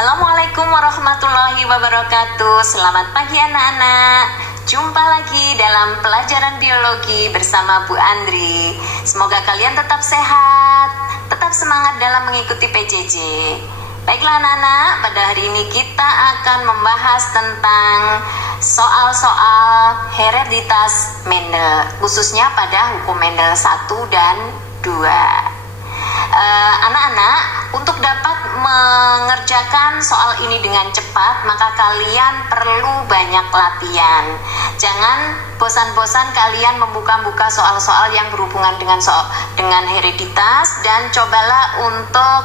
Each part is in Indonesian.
Assalamualaikum warahmatullahi wabarakatuh. Selamat pagi anak-anak. Jumpa lagi dalam pelajaran biologi bersama Bu Andri. Semoga kalian tetap sehat, tetap semangat dalam mengikuti PJJ. Baiklah anak-anak, pada hari ini kita akan membahas tentang soal-soal hereditas Mendel, khususnya pada hukum Mendel 1 dan 2. Anak-anak, untuk dapat mengerjakan soal ini dengan cepat, maka kalian perlu banyak latihan. Jangan bosan-bosan kalian membuka-buka soal-soal yang berhubungan dengan hereditas, dan cobalah untuk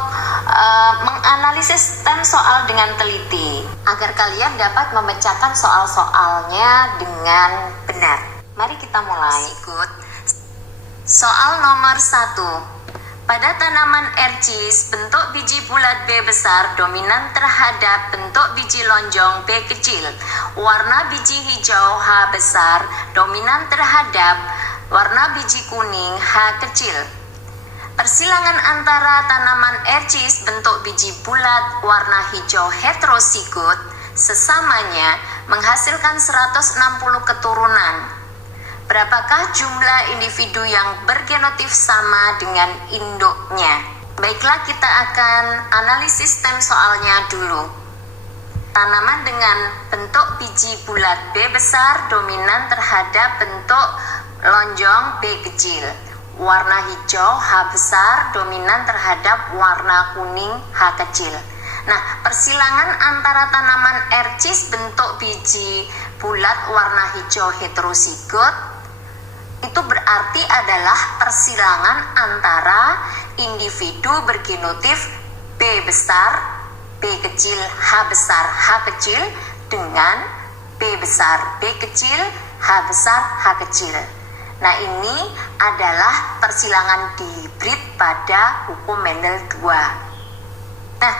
menganalisis stem soal dengan teliti agar kalian dapat memecahkan soal-soalnya dengan benar. Mari kita mulai. Ikut soal nomor 1. Pada tanaman ercis, bentuk biji bulat B besar dominan terhadap bentuk biji lonjong B kecil. Warna biji hijau H besar dominan terhadap warna biji kuning H kecil. Persilangan antara tanaman ercis bentuk biji bulat warna hijau heterosigot sesamanya menghasilkan 160 keturunan. Berapakah jumlah individu yang bergenotif sama dengan induknya? Baiklah, kita akan analisis stem soalnya dulu. Tanaman dengan bentuk biji bulat B besar dominan terhadap bentuk lonjong B kecil. Warna hijau H besar dominan terhadap warna kuning H kecil. Nah, persilangan antara tanaman ercis bentuk biji bulat warna hijau heterosigot itu berarti adalah persilangan antara individu bergenotif B besar, B kecil, H besar, H kecil dengan B besar, B kecil, H besar, H kecil. Nah, ini adalah persilangan dihibrid pada hukum Mendel 2. Nah,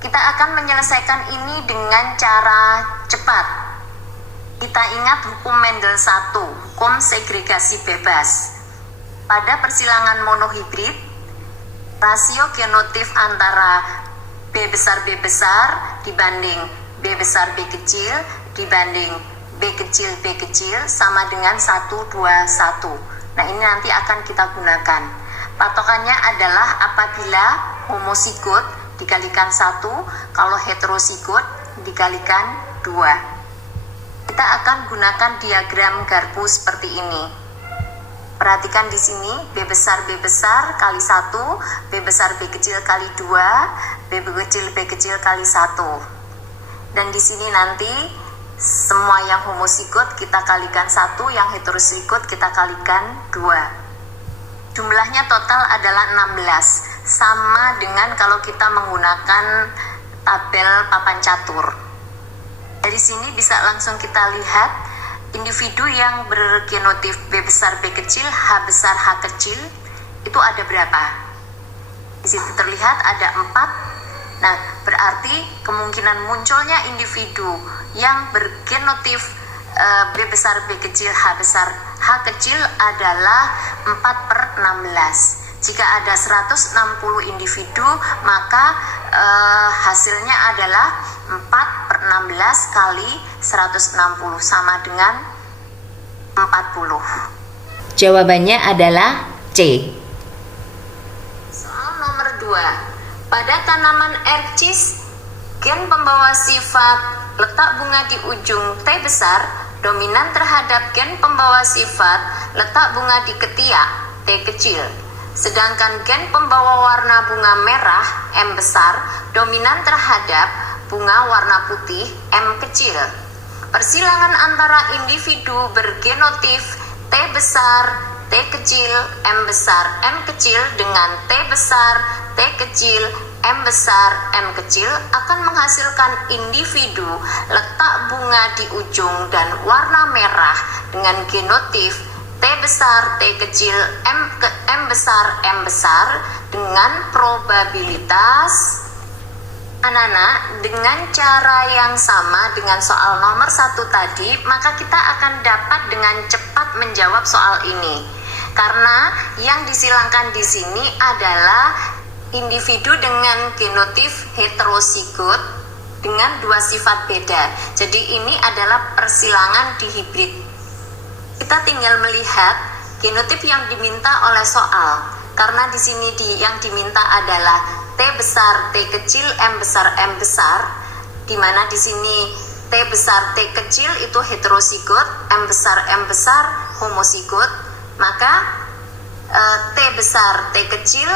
kita akan menyelesaikan ini dengan cara cepat. Kita ingat hukum Mendel 1, hukum segregasi bebas. Pada persilangan monohibrid, rasio genotif antara B besar dibanding B besar B kecil dibanding B kecil sama dengan 1:1. Nah, ini nanti akan kita gunakan. Patokannya adalah apabila homosigot dikalikan 1, kalau heterosigot dikalikan 2. Kita akan gunakan diagram garpu seperti ini. Perhatikan di sini, B besar kali 1, B besar B kecil kali 2, B kecil kali 1. Dan di sini nanti semua yang homosigot kita kalikan 1, yang heterosigot kita kalikan 2. Jumlahnya total adalah 16, sama dengan kalau kita menggunakan tabel papan catur. Dari sini bisa langsung kita lihat individu yang bergenotif B besar B kecil, H besar H kecil itu ada berapa? Di situ terlihat ada 4. Nah, berarti kemungkinan munculnya individu yang bergenotif B besar B kecil, H besar H kecil adalah 4/16. Jika ada 160 individu, maka hasilnya adalah 4/16 kali 160 sama dengan 40. Jawabannya adalah C. Soal nomor 2. Pada tanaman ercis, gen pembawa sifat letak bunga di ujung T besar dominan terhadap gen pembawa sifat letak bunga di ketiak T kecil. Sedangkan gen pembawa warna bunga merah M besar dominan terhadap bunga warna putih M kecil. Persilangan antara individu bergenotif T besar, T kecil, M besar, M kecil dengan T besar, T kecil, M besar, M kecil akan menghasilkan individu letak bunga di ujung dan warna merah dengan genotif T besar, T kecil, M besar, M besar dengan probabilitas. Anak-anak, dengan cara yang sama dengan soal nomor 1 tadi, maka kita akan dapat dengan cepat menjawab soal ini. Karena yang disilangkan di sini adalah individu dengan genotif heterosigot dengan dua sifat beda. Jadi ini adalah persilangan dihibrid. Kita tinggal melihat genotip yang diminta oleh soal. Karena di sini yang diminta adalah T besar, T kecil, M besar, M besar. Di mana di sini T besar, T kecil itu heterozigot, M besar, homozigot. Maka T besar, T kecil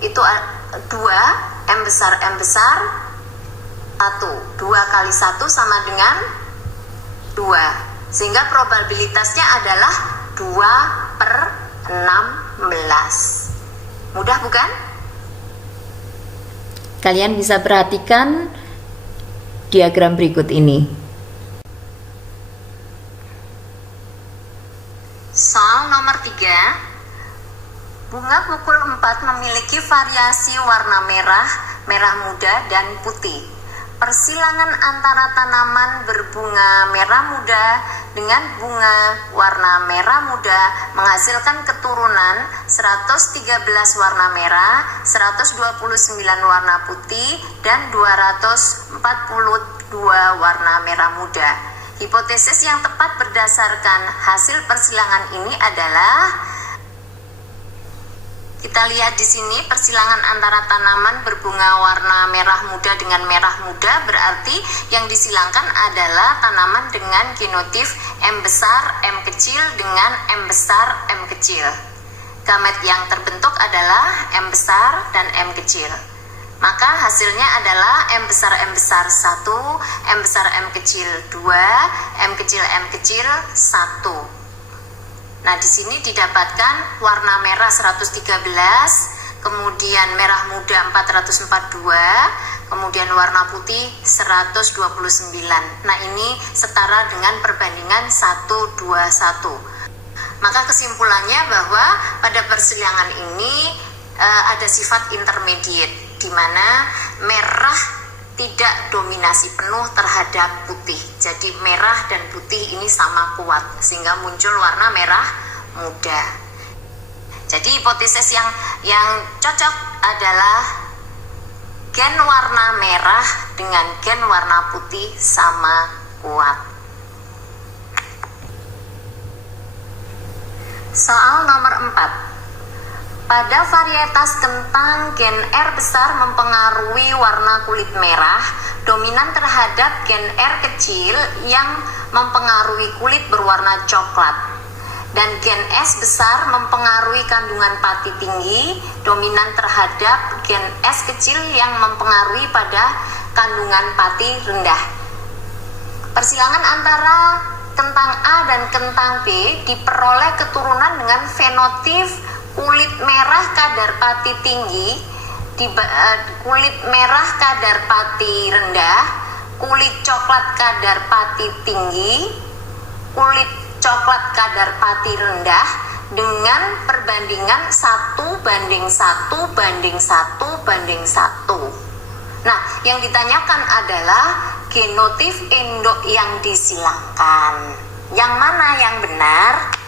itu 2, M besar, 1. 2 kali 1 sama dengan 2. Sehingga probabilitasnya adalah 2/16. Mudah bukan? Kalian bisa perhatikan diagram berikut ini. Soal nomor 3. Bunga pukul 4 memiliki variasi warna merah, merah muda, dan putih. Persilangan antara tanaman berbunga merah muda dengan bunga warna merah muda menghasilkan keturunan 113 warna merah, 129 warna putih, dan 242 warna merah muda. Hipotesis yang tepat berdasarkan hasil persilangan ini adalah, kita lihat di sini persilangan antara tanaman berbunga warna merah muda dengan merah muda, berarti yang disilangkan adalah tanaman dengan genotip M besar, M kecil dengan M besar, M kecil. Gamet yang terbentuk adalah M besar dan M kecil. Maka hasilnya adalah M besar 1, M besar M kecil 2, M kecil 1. Nah, di sini didapatkan warna merah 113, kemudian merah muda 442, kemudian warna putih 129. Nah, ini setara dengan perbandingan 1:1. Maka kesimpulannya bahwa pada persilangan ini ada sifat intermediate, di mana merah tidak dominasi penuh terhadap putih. Jadi merah dan putih ini sama kuat sehingga muncul warna merah muda. Jadi hipotesis yang cocok adalah gen warna merah dengan gen warna putih sama kuat. Soal nomor 4. Pada varietas kentang, gen R besar mempengaruhi warna kulit merah, dominan terhadap gen R kecil yang mempengaruhi kulit berwarna coklat. Dan gen S besar mempengaruhi kandungan pati tinggi, dominan terhadap gen S kecil yang mempengaruhi pada kandungan pati rendah. Persilangan antara kentang A dan kentang B diperoleh keturunan dengan fenotip kulit merah kadar pati tinggi, kulit merah kadar pati rendah, kulit coklat kadar pati tinggi, kulit coklat kadar pati rendah dengan perbandingan 1:1:1:1. Nah, yang ditanyakan adalah genotip endok yang disilangkan. Yang mana yang benar?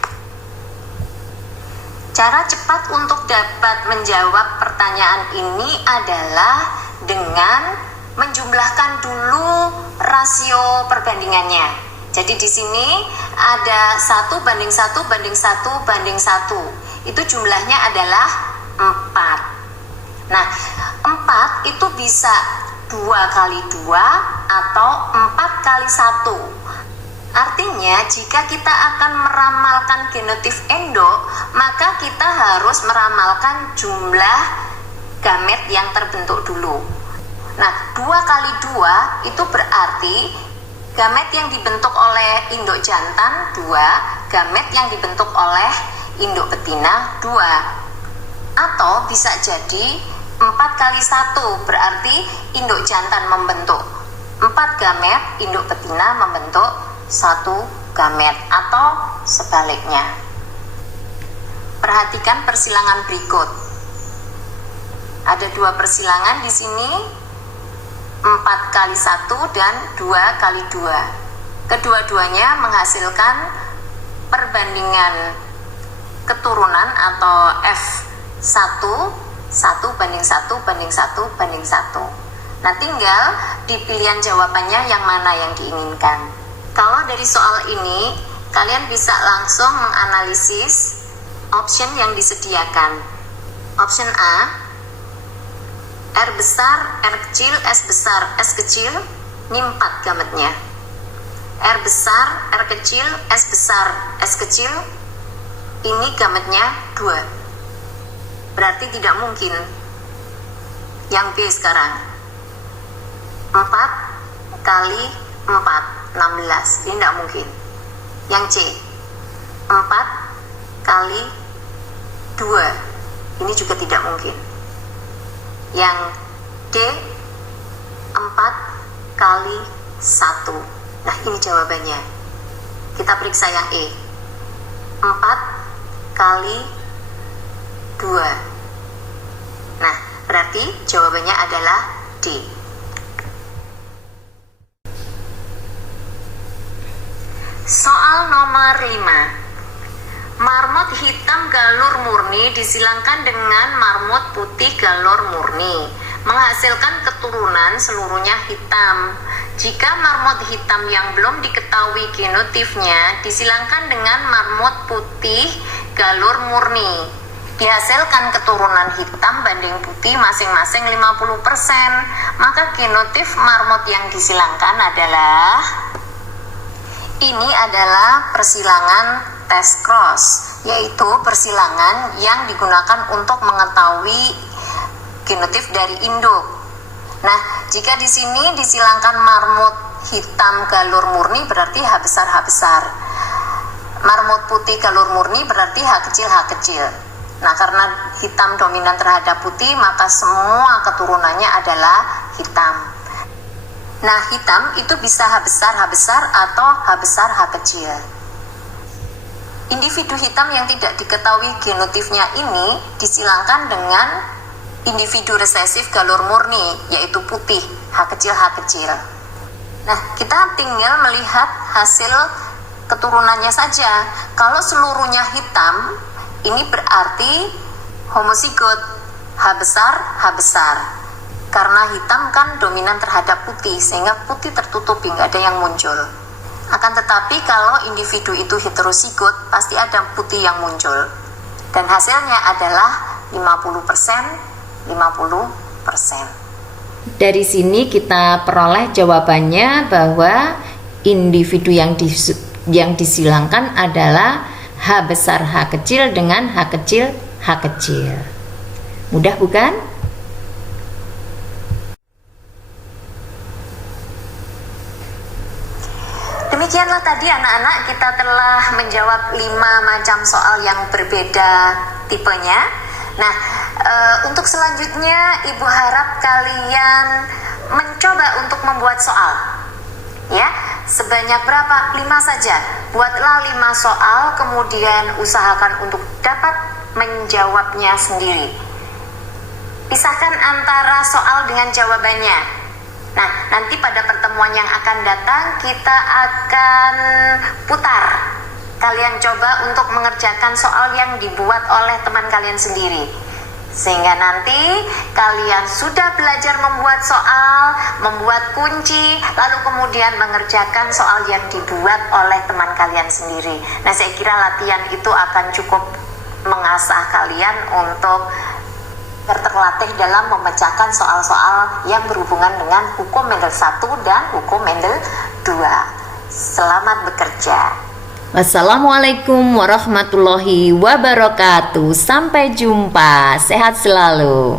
Cara cepat untuk dapat menjawab pertanyaan ini adalah dengan menjumlahkan dulu rasio perbandingannya. Jadi di sini ada 1:1:1:1. Itu jumlahnya adalah 4. Nah, 4 itu bisa 2 kali 2 atau 4 kali 1. Artinya jika kita akan meramalkan genotip endok, maka kita harus meramalkan jumlah gamet yang terbentuk dulu. Nah, 2 kali 2 itu berarti gamet yang dibentuk oleh induk jantan 2, gamet yang dibentuk oleh induk betina 2. Atau bisa jadi 4 kali 1, berarti induk jantan membentuk 4 gamet, induk betina membentuk 1 gamet, atau sebaliknya. Perhatikan persilangan berikut. Ada 2 persilangan di sini, 4 kali 1 dan 2 kali 2. Kedua-duanya menghasilkan perbandingan keturunan atau F1, 1:1:1:1. Nah, tinggal di pilihan jawabannya yang mana yang diinginkan. Kalau dari soal ini, kalian bisa langsung menganalisis option yang disediakan. Option A, R besar, R kecil, S besar, S kecil, ini 4 gametnya. R besar, R kecil, S besar, S kecil, ini gametnya 2. Berarti tidak mungkin. Yang B sekarang, 4 kali 4, 16, ini tidak mungkin. Yang C, 4 kali 2, ini juga tidak mungkin. Yang D, 4 kali 1. Nah, ini jawabannya. Kita periksa yang E, 4 kali 2. Nah, berarti jawabannya adalah D. Soal nomor 5. Marmut hitam galur murni disilangkan dengan marmut putih galur murni, menghasilkan keturunan seluruhnya hitam. Jika marmut hitam yang belum diketahui genotifnya disilangkan dengan marmut putih galur murni, dihasilkan keturunan hitam banding putih masing-masing 50%, maka genotif marmut yang disilangkan adalah, ini adalah persilangan test cross, yaitu persilangan yang digunakan untuk mengetahui genotif dari induk. Nah, jika di sini disilangkan marmut hitam galur murni berarti H besar H besar. Marmut putih galur murni berarti H kecil H kecil. Nah, karena hitam dominan terhadap putih, maka semua keturunannya adalah hitam. Nah, hitam itu bisa H besar atau H besar H kecil. Individu hitam yang tidak diketahui genotifnya ini disilangkan dengan individu resesif galur murni, yaitu putih, H kecil H kecil. Nah, kita tinggal melihat hasil keturunannya saja. Kalau seluruhnya hitam, ini berarti homozigot, H besar H besar. Karena hitam kan dominan terhadap putih, sehingga putih tertutupi, nggak ada yang muncul. Akan tetapi kalau individu itu heterozigot, pasti ada putih yang muncul. Dan hasilnya adalah 50%, 50%. Dari sini kita peroleh jawabannya bahwa individu yang disilangkan adalah H besar H kecil dengan H kecil H kecil. Mudah bukan? Demikianlah tadi anak-anak, kita telah menjawab 5 macam soal yang berbeda tipenya. Nah, untuk selanjutnya Ibu harap kalian mencoba untuk membuat soal. Ya, sebanyak berapa? 5 saja. Buatlah 5 soal, kemudian usahakan untuk dapat menjawabnya sendiri. Pisahkan antara soal dengan jawabannya. Nah, nanti pada pertemuan yang akan datang kita akan putar. Kalian coba untuk mengerjakan soal yang dibuat oleh teman kalian sendiri. Sehingga nanti kalian sudah belajar membuat soal, membuat kunci, lalu kemudian mengerjakan soal yang dibuat oleh teman kalian sendiri. Nah, saya kira latihan itu akan cukup mengasah kalian untuk terlatih dalam memecahkan soal-soal yang berhubungan dengan hukum Mendel 1 dan hukum Mendel 2. Selamat bekerja. Wassalamualaikum warahmatullahi wabarakatuh. Sampai jumpa. Sehat selalu.